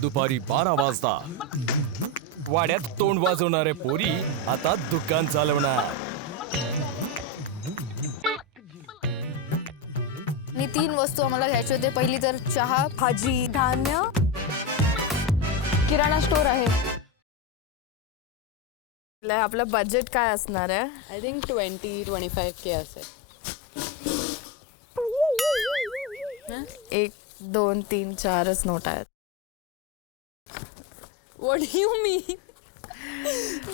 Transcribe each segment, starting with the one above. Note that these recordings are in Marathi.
दुपारी 12 वाजता वाड्यात तोंड वाजवणारे पोरी आता दुकान चालवणार. आणि 3 वस्तू आम्हाला घ्यायचे होते. पहिली तर चहा, भाजी, धान्य, किराणा स्टोर आहे. आपलं बजेट काय असणार आहे? आय थिंक 20-25K असेल. 1 2 3 4च नोट आहेत. व्हॉट डू यू मीन?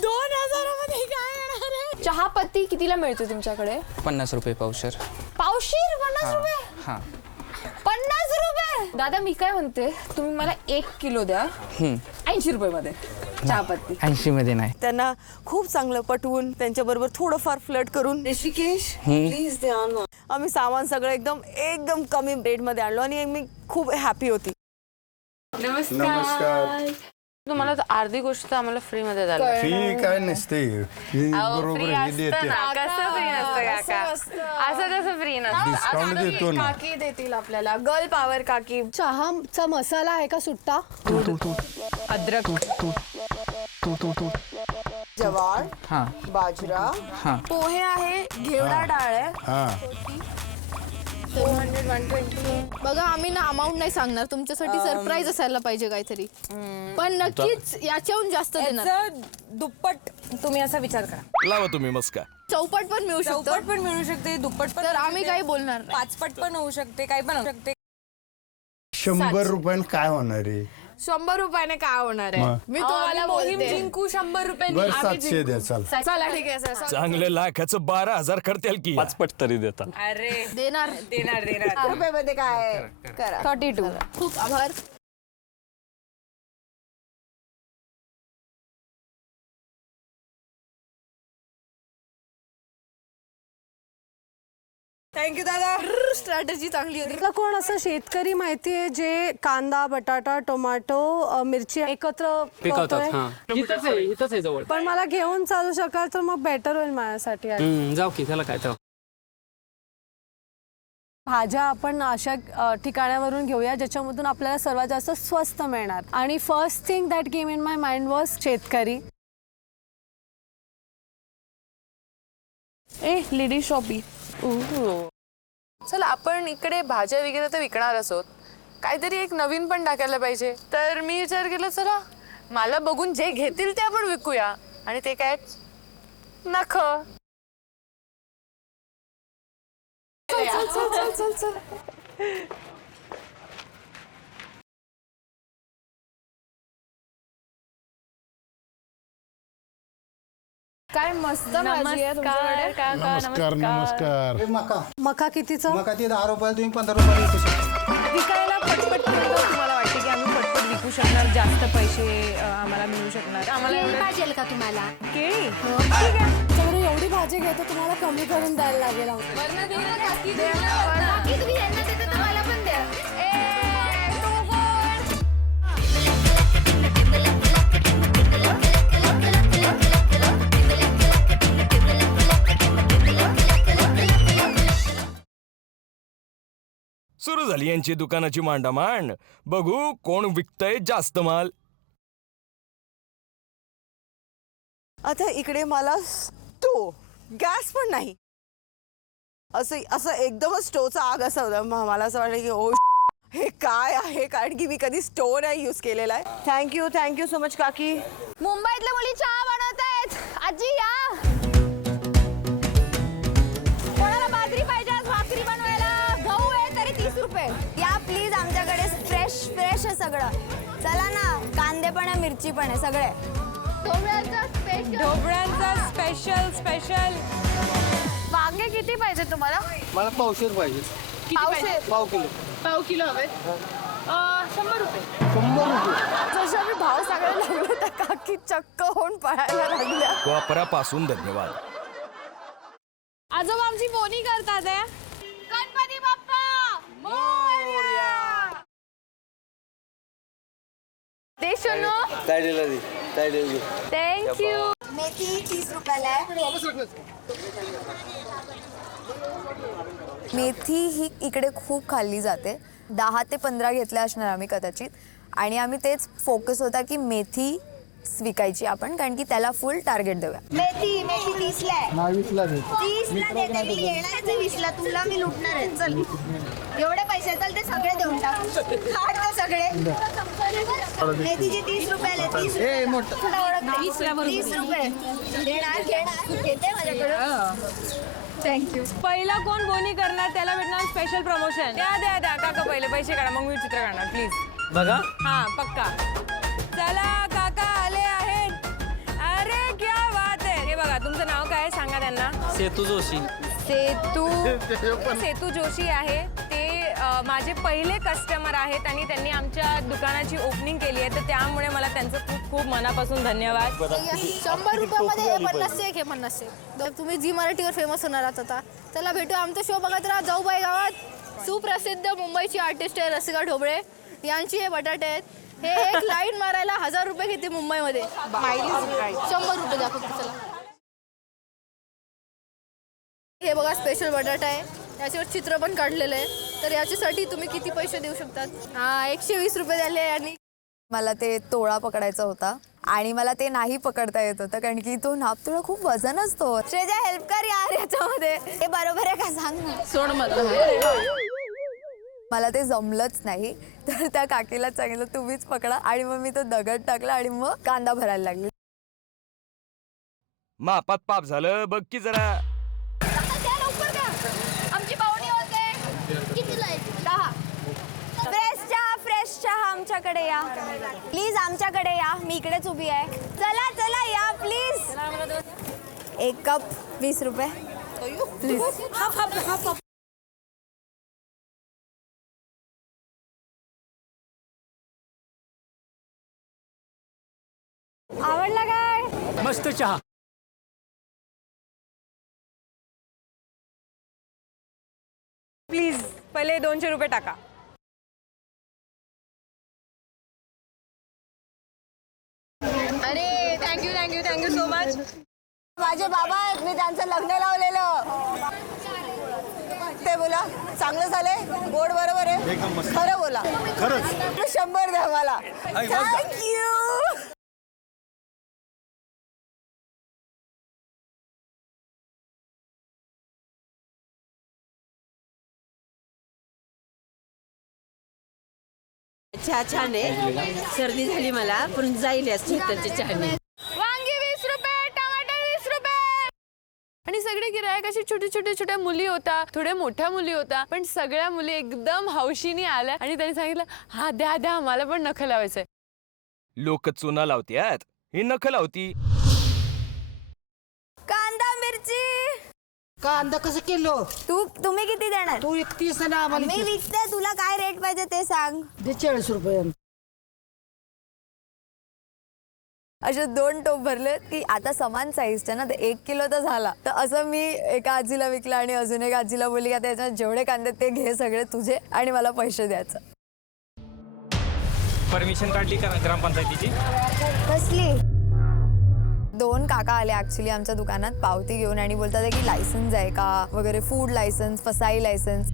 2000 मध्ये काय येणार आहे? चहा पत्ती कितीला मिळते तुमच्याकडे? 50 रुपये पावशेर. पावशेर 50 रुपये? हां 50 रुपये? दादा मी काय म्हणते, तुम्ही मला 1 किलो द्या 80 रुपये मध्ये चहा पत्ती. 80 मध्ये नाही. त्यांना खूप चांगलं पटवून त्यांच्याबरोबर थोडंफार फ्लर्ट करून ऋषिकेश प्लीज द्या ना. आम्ही सामान सगळं एकदम कमी रेटमध्ये आणलो आणि मी खूप हॅपी होती. नमस्कार. तुम्हाला तर अर्धी गोष्ट आम्हाला फ्री मध्ये द्याल. फी काय नसते बरोबर हे देते. कसं फ्री नसतं काका? असं कसं फ्री नसतं? डिस्काउंट देतो ना. काकी देतील आपल्याला. गर्ल पॉवर काकी. चहाचा मसाला आहे का सुट्टा? अद्रक, जवार, हां बाजरा, हां पोहे आहे, घेवडा डाळ आहे. हा 400 120. बघा आम्ही ना अमाऊंट नाही सांगणार, तुमच्यासाठी सरप्राईज असायला पाहिजे काहीतरी, पण नक्कीच याच्याहून जास्त देणार. याचं दुप्पट तुम्ही असा विचार करा. लावा तुम्ही मस्का. चौपट पण मिळू शकतो. चौपट पण मिळू शकते, दुप्पट पण तर मिळू आम्ही शकते, काही बोलणार नाही. पाचपट पण होऊ शकते, काही पण होऊ शकते. 100 रुपयानं काय होणार आहे? 100 रुपयाने काय होणार आहे? मग? मी तुम्हाला मोहीम बोलते. जिंकू 100 रुपये. बर 700 द्या चल. चला ठीक आहे सर. चांगले लाखाचं 12,000 करतील की. 5 पट तरी देतात. अरे देणार. देणार. रुपयामध्ये काय करा. 32. खूप आभार. थँक्यू दादा. स्ट्रॅटेजी चांगली होती. तुला कोण असं शेतकरी माहितीये जे कांदा, बटाटा, टोमॅटो, मिरची एकत्र पिकवतात. करतोय? हां इथंच आहे जवळ. पण मला घेऊन चालू शकाल तर मग बेटर होईल माझ्यासाठी. जाऊ की त्याला काय तर. भाज्या आपण अशा ठिकाणावरून घेऊया ज्याच्यामधून आपल्याला सर्वात जास्त स्वस्त मिळणार. आणि first thing that came in my mind was शेतकरी. Lady shoppe. चला आपण इकडे भाज्या वगैरे तर विकणारच आहोत, काहीतरी एक नवीन पण टाकायला पाहिजे. तर मी विचार केला, चला मला बघून जे घेतील ते आपण विकूया. आणि ते काय, नख. चल. काय मस्त भाजी आहे तुमच्याकडे. नमस्कार. मका कितीचं? मका ते 10 रुपयाला तुम्ही 15 रुपयाला विकू शकता. विकायला पटपट केलं तर तुम्हाला वाटते की आम्ही पटपट विकू शकणार, जास्त पैसे आम्हाला मिळू शकणार? आम्हाला पाहिजे का तुम्हाला? केळी ठीक आहे. तर एवढी भाजी घेतो तुम्हाला कमी करून द्यायला लागेल. सुरू झाली यांची दुकानाची मांडामांड. बघू कोण विकतय जास्त माल. आता इकडे मला स्टो गॅस पण नाही, असं एकदमच स्टोवचा आग असा होता. मला असं वाटलं की ओ हे काय आहे, कारण की मी कधी स्टोव नाही यूज केलेला आहे. थँक्यू सो मच काकी. मुंबईतल्या मुली चहा बनवतायत. आजी या. कोणाला बाजरी पाहिजे आज भाकरी बनवायला? गहू आहे तरी 30 रुपये. या प्लीज, आमच्याकडे फ्रेश आहे सगळं. चला ना, कांदे पण आहे, मिरची पण आहे, सगळे. ढोबळ्यांचा स्पेशल. वांगे किती पाहिजे तुम्हाला? मला पावशेर पाहिजे. पाव किलो हवे. 100 रुपये. जसं मी भाव सांगायला लागलो त्या काकी चक्क होऊन पळायला लागल्या. वापरापासून धन्यवाद. आजोबा आमची बोनी करतात आहे. गणपती बाप्पा मोरया. दे शोनो. थँक्यू. मेथी 30 रुपयाला आहे. मेथी ही इकडे खूप खाल्ली जाते. 10 ते 15 घेतल्या असणार आम्ही कदाचित. आणि आम्ही तेच फोकस होता की मेथी विकायची आपण, कारण की त्याला फुल टार्गेट देऊया. मेथी 30ला आहे. 20ला दे. 30ला देते मी, येणारच आहे 20ला. तुला मी लुटणार आहे. चल एवढे पैसे चल ते सगळे देऊन टाक. काढ ते सगळे. मेथीचे 30 रुपयाला 30 ए मोठं. 30 रुपये देणार घेते माझ्याकडे. थँक्यू. पहिला कोण बोनी करणार त्याला भेटणार स्पेशल प्रमोशन. द्या काका पहिले पैसे काढा मग मी चित्र काढणार प्लीज. बघा हा पक्का. चला काका आले आहेत. अरे क्या बात आहे. हे बघा तुमचं नाव काय आहे सांगा त्यांना. सेतू जोशी. सेतू जोशी आहे ते माझे पहिले कस्टमर आहेत आणि त्यांनी आमच्या दुकानाची ओपनिंग केली आहे, तर त्यामुळे मला त्यांचं खूप खूप मनापासून धन्यवाद. 100 रुपयामध्ये 50 एक हे 50 एक. तुम्ही झी मराठीवर फेमस होणार आहात आता. चला भेटू. आमचा शो बघत राहा. जाऊबाई गावात सुप्रसिद्ध मुंबईची आर्टिस्ट आहे रसिका ढोबळे, यांची हे बटाटे आहेत. हे एक लाईन मारायला 1000 रुपये घेते मुंबईमध्ये. 100 रुपये द्या फक्त. चला हे बघा स्पेशल बटाटा आहे, याच्यावर चित्र पण काढलेलं आहे. तर याच्यासाठी तुम्ही किती पैसे देऊ शकतात? 120 रुपये झाले. आणि मला ते तोळा पकडायचा होता आणि मला ते नाही पकडता येत होतं, कारण की तो नाप तोळा खूप वजन असतो. श्रेजा हेल्प कर यार याच्यामध्ये. हे बरोबर आहे का सांग ना. सोड मला ते जमलंच नाही, तर त्या काकीला सांगितलं तुम्हीच पकडा, आणि मग मी तो दगड टाकला आणि मग कांदा भरायला लागली. मापात पाप झालं बघ की जरा. आमची पाहुणी होते. कितीला आहे? 10. फ्रेश चहा आमच्याकडे या प्लीज. आमच्याकडे या, मी इकडेच उभी आहे. चला चला या प्लीज. 1 कप 20 रुपये प्लीज. आवडला काय? मस्त चहा. प्लीज पहिले 200 रुपये टाका. अरे थँक्यू सो मच. माझे बाबा आहेत, मी त्यांचं लग्न लावलेलं. ते बोला चांगलं झालंय, गोड बरोबर आहे, खरं बोला. खरंच 100 द्या मला. थँक्यू. चहा छान आहे. सर्दी झाली मला पण जाईल या शीतलच्या चहाने. वांगी 20 रुपये, टमाटर 20 रुपये. आणि सगळे गिरायक अशी छोट्या मुली होता, थोड्या मोठ्या मुली होता, पण सगळ्या मुली एकदम हौशीने आल्या आणि त्यांनी सांगितलं हा द्या मला पण नख लावायचंय. लोक चुना लावत्यात, ही नख लावती. कांदा मिरची कांदा कसं किलो? तुम्ही किती देणार? तू 31 ना आम्हाला मी विकते, तुला काय रेट पाहिजे ते सांग. दे 40 रुपये. असे 2 टोप भरले की आता समान साईजचे ना, 1 किलो तर झाला. तर असं मी एका आजीला विकलं आणि अजून एक आजीला बोलली का त्याच्यात जेवढे कांदे ते घे सगळे तुझे आणि मला पैसे द्यायचं. परमिशन काढली का ग्रामपंचायतीची? कसली? 2 काका आले ऍक्च्युली आमच्या दुकानात पावती घेऊन आणि बोलतात की लायसन्स आहे का वगैरे, फूड लायसन्स, फसाई लायसन्स.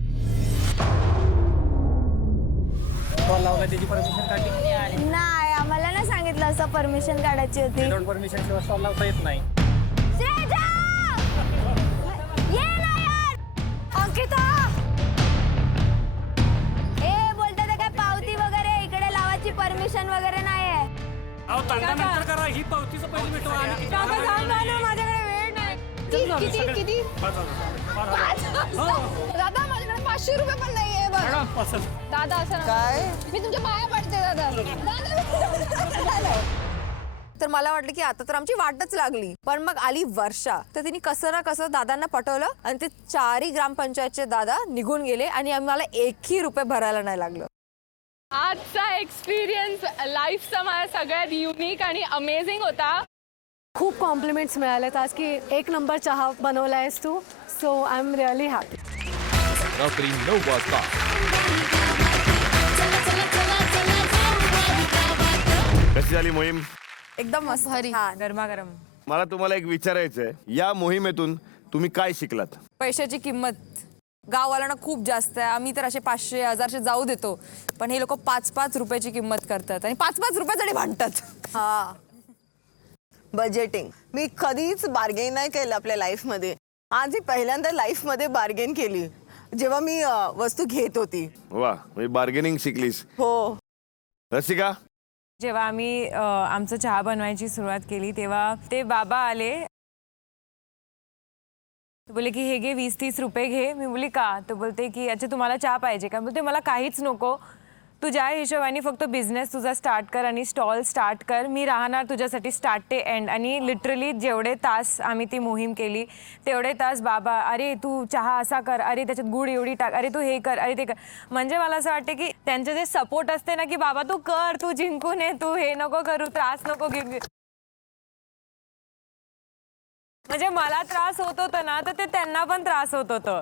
लावला त्याची परमिशन काढली? नाही, आम्हाला ना सांगितलं असं परमिशन काढायची होती. विदाउट परमिशन शिवाय स्टॉल लावता येत नाही. श्रेजा! ये ना यार! अंकिता! ए बोलतात काय पावती वगैरे इकडे लावायची परमिशन वगैरे नाही आहे. अहो नंतर करा, ही पावतीचं पहिले भेटवा. माझ्याकडे वेळ नाही. किती? दादा माझ्याकडे 500 रुपये पण नाहीये बघ. दादा असं नका. काय मी तुमच्या पाया पडते दादा. तर मला वाटलं की आता तर आमची वाटच लागली, पण मग आली वर्षा. तर तिने कसं ना कसं दादांना पटवलं आणि ते 4 ग्रामपंचायतचे दादा निघून गेले आणि आम्हाला 1ही रुपये भरायला नाही लागलं. आजचा एक्सपिरियन्स लाईफचा माझा सगळ्यात युनिक आणि अमेझिंग होता. खूप कॉम्प्लिमेंट्स मिळालेत आज की 1 नंबर चहा बनवला आहेस तू. So I am really happy. रात्री 9 वाजता. कशी झाली मोहीम? एकदम मस्त. गरमागरम. मला तुम्हाला एक विचारायचं आहे, या मोहिमेतून तुम्ही काय शिकलात? पैशाची किंमत गाववाल्यांना खूप जास्त आहे. आम्ही तर असे 500 1000 जाऊ देतो, पण हे लोक 5-5 रुपयाची किंमत करतात आणि 5-5 रुपयासाठी भांडतात. हा बजेटिंग मी कधीच बार्गेन नाही केलं आपल्या लाईफमध्ये. आज मी पहिल्यांदा लाईफमध्ये बार्गेन केली जेव्हा मी वस्तू घेत होती. वा म्हणजे बार्गेनिंग शिकलीस. हो. रसिका जेव्हा आम्ही आमचं चहा बनवायची सुरुवात केली तेव्हा ते बाबा आले, बोले की हे घे 20-30 रुपये घे. मी बोली का? तो बोलते की अच्छा तुम्हाला चहा पाहिजे का? बोलते मला काहीच नको, तू ज्या हिशोबाने फक्त बिझनेस तुझा स्टार्ट कर आणि स्टॉल स्टार्ट कर, मी राहणार तुझ्यासाठी स्टार्ट ते एंड. आणि लिटरली जेवढे तास आम्ही ती मोहीम केली तेवढे तास बाबा अरे तू चहा असा कर, अरे त्याच्यात गुळ एवढी टाक, अरे तू हे कर, अरे ते कर. म्हणजे मला असं वाटतं की त्यांचे जे सपोर्ट असते ना की बाबा तू कर, तू जिंकून ये, तू हे नको करू, त्रास नको घेऊ. म्हणजे मला त्रास होत होता ना तर ते त्यांना पण त्रास होत होतं.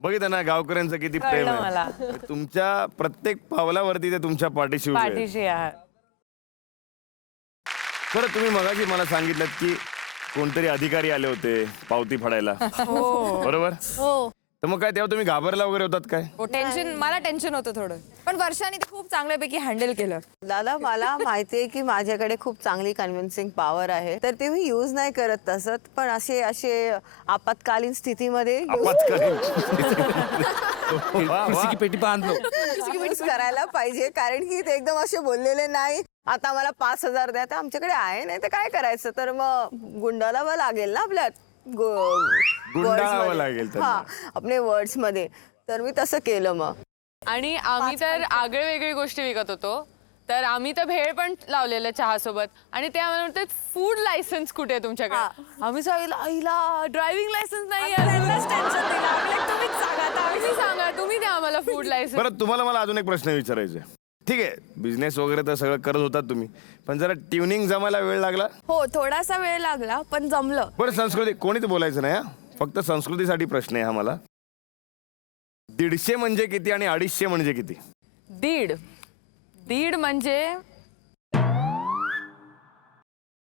बघितलं ना गावकऱ्यांचं किती प्रेम कळलं मला. आहे. तुमच्या प्रत्येक पावलावरती ते तुमच्या पाठीशी उभे आहेत. पाठीशी आहे. बरं तुम्ही मगाशी मला सांगितलं की कोणतरी अधिकारी आले होते पावती फाडायला, बरोबर? हो. तर मग काय तेव्हा तुम्ही घाबरला वगैरे होतात काय? टेन्शन, मला टेन्शन होतं थोडं, पण वर्षाने ते खूप चांगल्यापैकी हँडल केलं. दादा मला माहितीये की माझ्याकडे खूप चांगली कन्व्हिन्सिंग पॉवर आहे, तर ते मी यूज नाही करत तसं, पण असे असे आपत्कालीन स्थितीमध्ये पेटी बांधलो use करायला पाहिजे. कारण की ते एकदम असे बोललेले नाही आता मला 5000 द्या, तर आमच्याकडे आहे नाही तर काय करायचं, तर मग गुंडाळावं लागेल ना आपल्या गुंडाळावं लागेल त्यांना. हा आपले वर्ड्स मध्ये. तर मी तसं केलं मग. आणि आम्ही तर आगळे वेगळी गोष्टी विकत होतो, तर आम्ही तर भेळ पण लावलेलं चहासोबत. आणि ते आम्हाला म्हणतात फूड लायसन्स कुठे आहे तुमच्याकडे? आम्ही सांगितलं आईला ड्रायव्हिंग लायसन्स नाही आहे. तुम्ही सांगा, तुम्ही द्या आम्हाला फूड लायसन्स. बरं तुम्हाला मला अजून एक प्रश्न विचारायचा आहे. ठीक आहे बिझनेस वगैरे तर सगळं करत होतात तुम्ही, पण जरा ट्युनिंग जमायला वेळ लागला? हो थोडासा वेळ लागला पण जमलं. बरं संस्कृती कोणीच बोलायचं नाही हा, फक्त संस्कृतीसाठी प्रश्न आहे हा मला. 150 म्हणजे किती आणि 250 म्हणजे किती? दीड म्हणजे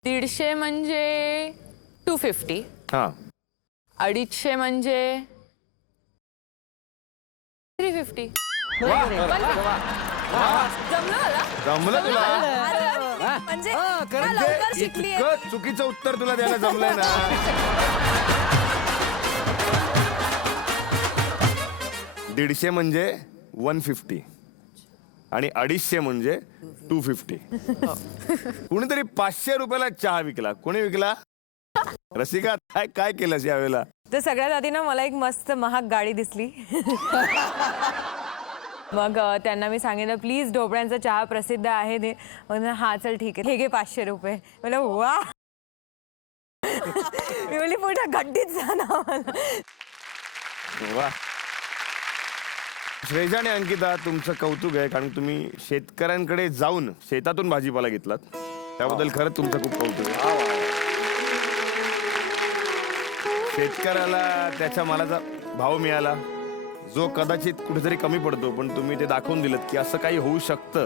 150 म्हणजे 250. हा 250 म्हणजे 350. जमलं तुला? म्हणजे म्हणजे इतकं चुकीचं उत्तर तुला द्यायला जमलंय ना. 150 म्हणजे 150 आणि 250 म्हणजे 250. कुणीतरी 500 रुपयाला चहा विकला. कोणी विकला? रसिका काय काय केलंस यावेळेला? तर सगळ्यात आधी ना मला एक मस्त महाग गाडी दिसली. मग त्यांना मी सांगितलं प्लीज ढोबळ्यांचा चहा प्रसिद्ध आहे ते. मग हा चल ठीक आहे, हे घे 500 रुपये. मला वा मी बोलली पुढे गड्डीत जा ना. वा श्रेजा आणि अंकिता तुमचं कौतुक आहे, कारण तुम्ही शेतकऱ्यांकडे जाऊन शेतातून भाजीपाला घेतलात, त्याबद्दल खरंच तुमचं खूप कौतुक आहे. शेतकऱ्याला त्याच्या मालाचा भाव मिळाला जो कदाचित कुठेतरी कमी पडतो, पण तुम्ही ते दाखवून दिलं की असं काही होऊ शकतं.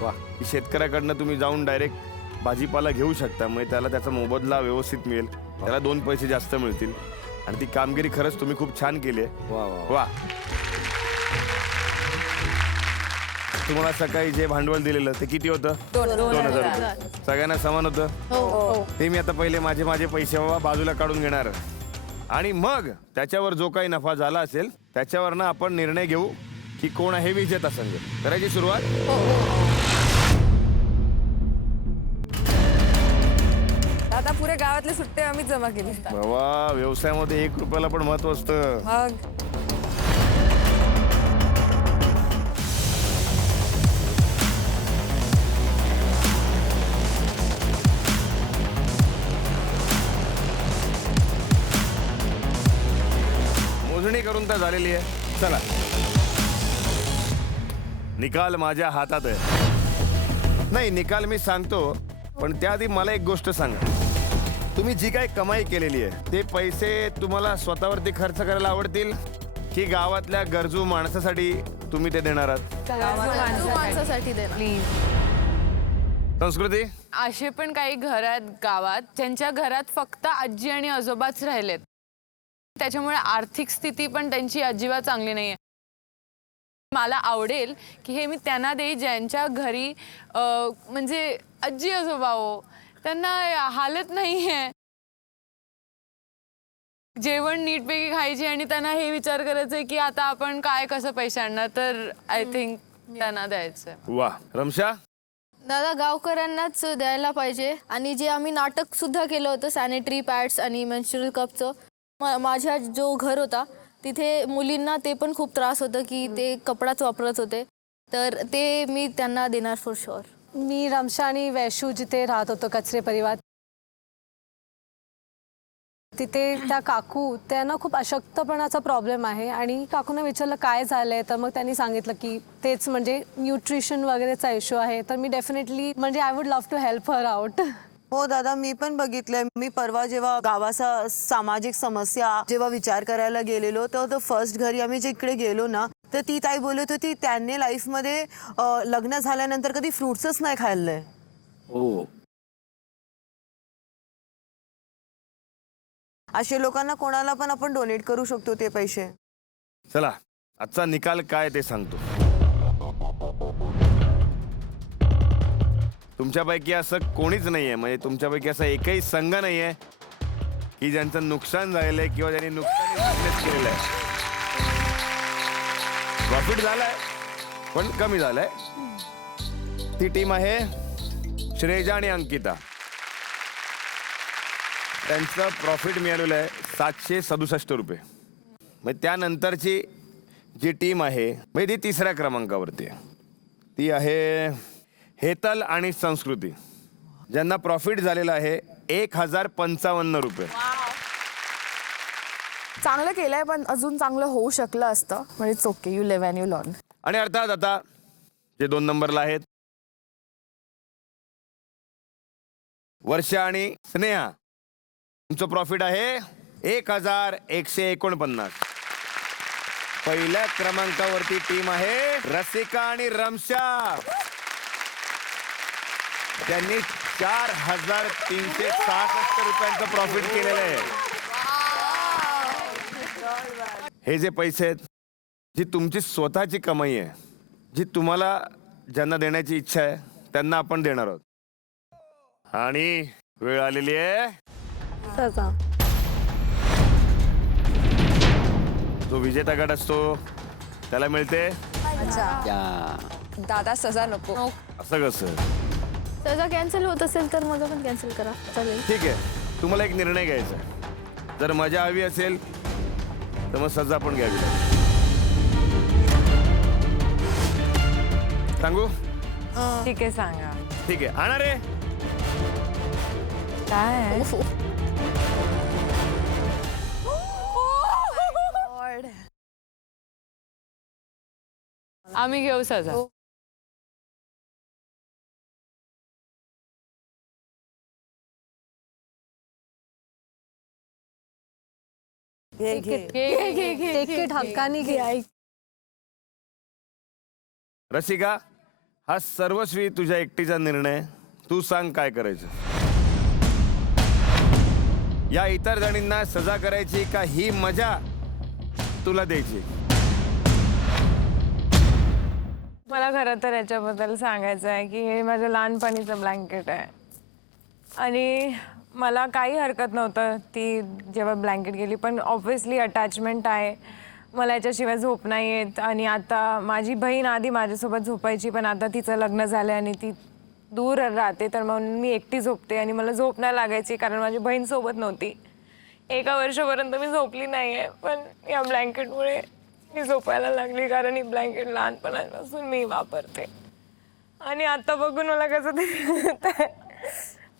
वा की शेतकऱ्याकडनं तुम्ही जाऊन डायरेक्ट भाजीपाला घेऊ शकता, म्हणजे त्याला त्याचा मोबदला व्यवस्थित मिळेल, त्याला 2 पैसे जास्त मिळतील. आणि ती कामगिरी खरंच तुम्ही खूप छान केली आहे. वा वा वा. तुम्हाला सकाळी जे भांडवल दिलेलं ते किती होतं? 2000 रुपये. सगळ्यांना समान होतं. ते मी आता पहिले माझे पैसे बाजूला काढून घेणार आणि मग त्याच्यावर जो काही नफा झाला असेल त्याच्यावर ना आपण निर्णय घेऊ की कोण आहे विजेता संघ. करायची सुरुवात. आता पुरे गावातले सुट्टे आम्ही जमा केले. बाबा व्यवसायामध्ये 1 रुपयाला पण महत्व असतं. मग मोजणी करून तर झालेली आहे. चला निकाल माझ्या हातात आहे. नाही निकाल मी सांगतो, पण त्याआधी मला एक गोष्ट सांगा. तुम्ही जी काही कमाई केलेली आहे ते पैसे तुम्हाला स्वतःवरती खर्च करायला आवडतील की गावातल्या गरजू माणसासाठी तुम्ही ते देणार आहात? माणसासाठी देणार. प्लीज. संस्कृती असे पण काही घर आहेत गावात ज्यांच्या घरात फक्त आजी आणि आजोबाच राहिलेत, त्याच्यामुळे आर्थिक स्थिती पण त्यांची अजिबात चांगली नाही आहे. मला आवडेल की हे मी त्यांना देई ज्यांच्या घरी म्हणजे आजी आजोबा हो त्यांना हालत नाही आहे जेवण नीटपैकी खायची आणि त्यांना हे विचार करायचंय की आता आपण काय कसं पैसे आणणार. तर आय थिंक त्यांना द्यायचं. वा रमशा. दादा गावकऱ्यांनाच द्यायला पाहिजे. आणि जे आम्ही नाटक सुद्धा केलं होतं सॅनिटरी पॅड्स आणि मेन्स्ट्रुअल कपचं, माझ्या जो घर होता तिथे मुलींना ते पण खूप त्रास होतं की ते कपडाच वापरत होते. तर ते मी त्यांना देणार फॉर शुअर. मी रमशा आणि वैशू जिथे राहत होतो कचरे परिवार, तिथे त्या काकू त्यांना खूप अशक्तपणाचा प्रॉब्लेम आहे आणि काकूंना विचारलं काय झालंय तर मग त्यांनी सांगितलं की तेच म्हणजे न्यूट्रिशन वगैरेचा इश्यू आहे. तर मी डेफिनेटली म्हणजे I would love to help her out. हो दादा, मी पण बघितलंय. मी परवा जेव्हा गावाचा सामाजिक समस्या जेव्हा विचार करायला गेलेलो तर फर्स्ट घरी आम्ही जिकडे गेलो ना तर ती ताई बोलत होती त्यांनी लाईफमध्ये लग्न झाल्यानंतर कधी फ्रुट्सच नाही खाल्लंय. हो. अशा लोकांना कोणाला पण आपण डोनेट करू शकतो ते पैसे. चला आजचा निकाल काय ते सांगतो. तुमच्यापैकी असं कोणीच नाहीये, म्हणजे तुमच्यापैकी असा एकही संघ नाहीये की ज्यांचं नुकसान झालेलं आहे किंवा ज्यांनी नुकसान केलेलं आहे. प्रॉफिट झालाय पण कमी झालाय. ती टीम आहे श्रेजा आणि अंकिता. त्यांचं प्रॉफिट मिळालेलं आहे 767 रुपये. मग त्यानंतरची जी टीम आहे म्हणजे ती तिसऱ्या क्रमांकावरती आहे. ती आहे हेतल आणि संस्कृती, ज्यांना प्रॉफिट झालेलं आहे 1055 रुपये. चांगलं केलंय पण अजून चांगलं होऊ शकलं असतं. म्हणजे it's okay, you live and you learn. आणि अर्थात आता जे 2 नंबरला आहेत वर्षा आणि स्नेहा, तुमचं प्रॉफिट आहे 1149. पहिल्या क्रमांकावरती टीम आहे रसिका आणि रमशा, त्यांनी 4366 रुपयांचं प्रॉफिट केलेलं आहे. हे जे पैसे आहेत जी तुमची स्वतःची कमाई आहे, जी तुम्हाला ज्यांना देण्याची इच्छा आहे त्यांना आपण देणार आहोत. आणि वेळ आलेली आहे जो विजेता गट असतो त्याला मिळते. दादा सजा नको. असं कसं? त्याचा कॅन्सल होत असेल तर माझा पण कॅन्सल करा चालेल. ठीक आहे, तुम्हाला एक निर्णय घ्यायचा आहे. जर मजा हवी असेल तर मग सजा पण घ्यावी लागेल. सांगू? ठीक आहे सांगा. ठीक आहे, आणा रे. काय आम्ही घेऊ सजा. तिकीट हक्कानी घे. रसिका, हा सर्वस्वी तुझ्या एकटीचा निर्णय. तू सांग काय करायचं. या इतर जणींना सजा करायची का ही मजा तुला द्यायची? मला खरं तर याच्याबद्दल सांगायचं आहे की हे माझं लहानपणीचं ब्लँकेट आहे आणि मला काही हरकत नव्हतं ती जेव्हा ब्लँकेट गेली, पण ऑब्व्हियसली अटॅचमेंट आहे. मला याच्याशिवाय झोप नाही येत. आणि आता माझी बहीण आधी माझ्यासोबत झोपायची, पण आता तिचं लग्न झालं आणि ती दूर राहते, तर म्हणून मी एकटी झोपते आणि मला झोप नाही लागायची कारण माझी बहीण सोबत नव्हती. 1 वर्षापर्यंत मी झोपली नाही आहे, पण या ब्लँकेटमुळे मी झोपायला लागली कारण ही ब्लँकेट लहानपणापासून मी वापरते. आणि आता बघून मला कसं तरी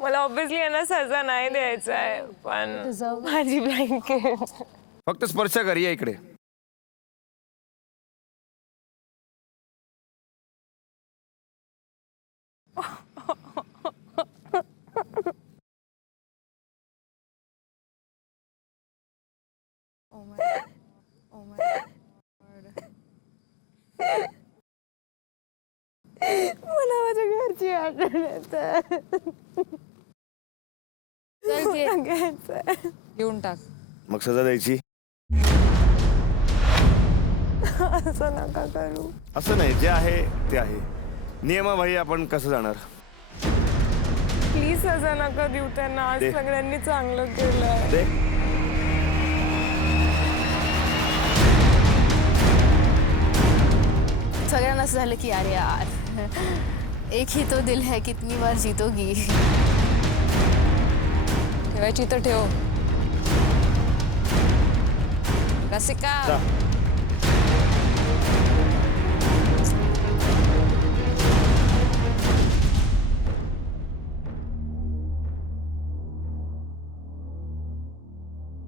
मला ऑब्व्हियसली यांना सजा नाही द्यायचं आहे, पण माझी ब्लँकेट. फक्त स्पर्श कर. या इकडे. मला माझ्या घरची आठवण येते. घेऊन टाक. मग सजा द्यायची. असं नका करू. असं नाही, जे आहे ते आहे. नियमाबाई आपण कसं जाणार? प्लीज असं नका देऊ त्यांना. आज दे. सगळ्यांनी चांगलं केलंय. दे. सगळ्यांना असं झालं की अरे यार एक ही तो दिल है कितनी बार जीतोगी. ठेवायची तर ठेव. रसिका जा.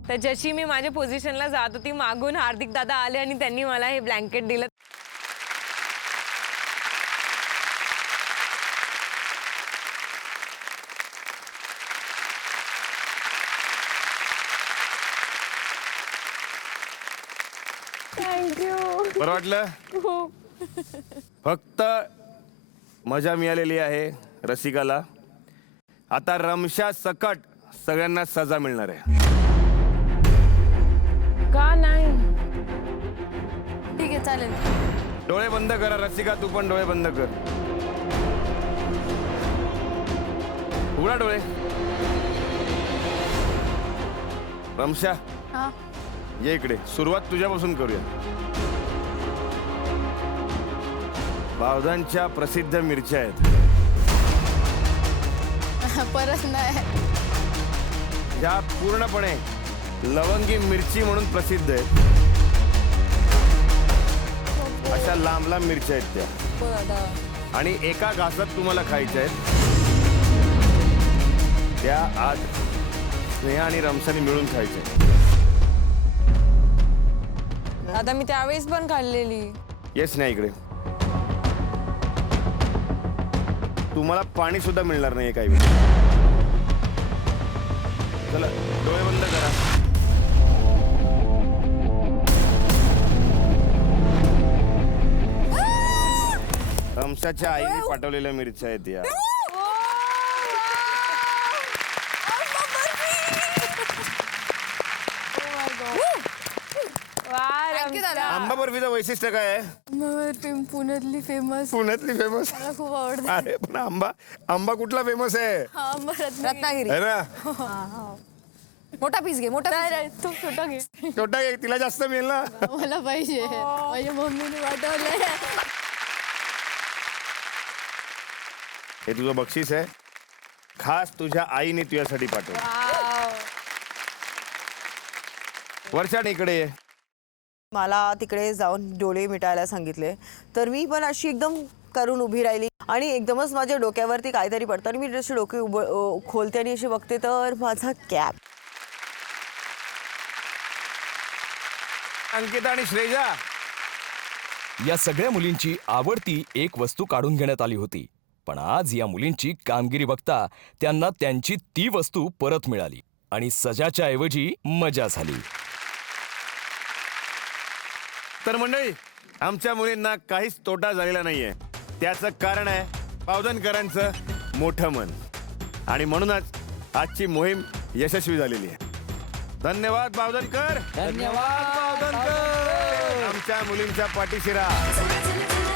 तर जशी मी माझ्या पोझिशनला जात होती मागून हार्दिक दादा आले आणि त्यांनी मला हे ब्लँकेट दिलं. थँक्यू. बरं वाटलं? फक्त मजा मिळालेली आहे रसिकाला. आता रमशा सकट सगळ्यांना सजा मिळणार आहे. का नाही? ठीक आहे चालेल. डोळे बंद करा रसिका, तू पण डोळे बंद कर. उघडा डोळे. रमशा हा ये इकडे. सुरुवात तुझ्यापासून करूया. बावधानच्या प्रसिद्ध मिरच्या आहेत. परत नाही. ज्या पूर्णपणे लवंगी मिरची म्हणून प्रसिद्ध आहेत. अशा लांब लांब मिरच्या आहेत त्या. आणि एका घासात तुम्हाला खायच्या आहेत. त्या आज स्नेहा आणि रमशाने मिळून खायच्या. आता मी त्यावेळेस पण खाल्लेली. येस नाही इकडे. तुम्हाला पाणी सुद्धा मिळणार नाही काही वेळ. चला डोळे बंद करा. रमशाच्या आईने पाठवलेल्या मिरच्या आहेत या. आंबा बर्फीचं वैशिष्ट्य काय आहे? पुण्यातली फेमस. पुण्यातली फेमस. मला खूप आवडतं. अरे पण आंबा कुठला फेमस आहे? रत्नागिरी. है ना? मोठा पीस घे. मोठा तो छोटा घे. छोटा घे, तिला जास्त मिळेल ना. मला पाहिजे. माझ्या मम्मीने पाठवलंय. हे तुझं बक्षीस आहे. खास तुझ्या आईने तुझ्यासाठी पाठवलं. वर्षाने इकडे ये. मला तिकडे जाऊन डोळे मिटायला सांगितले तर मी पण अशी एकदम करून उभी राहिली आणि एकदमच माझ्या डोक्यावरती काहीतरी पडतं आणि मी जशी डोके खोलते आणि अशी बघते तर माझा कॅप. अंकिता आणि श्रेजा या सगळ्या मुलींची आवडती एक वस्तू काढून घेण्यात आली होती. पण आज या मुलींची कामगिरी बघता त्यांना त्यांची ती वस्तू परत मिळाली आणि सजाच्या ऐवजी मजा झाली. तर मंडळी, आमच्या मुलींना काहीच तोटा झालेला नाहीये. त्याचं कारण आहे बावधनकरांचं मोठं मन. आणि म्हणूनच आजची मोहीम यशस्वी झालेली आहे. धन्यवाद बावधनकर. धन्यवाद बावधनकर. आमच्या मुलींच्या पाठीशी राहा.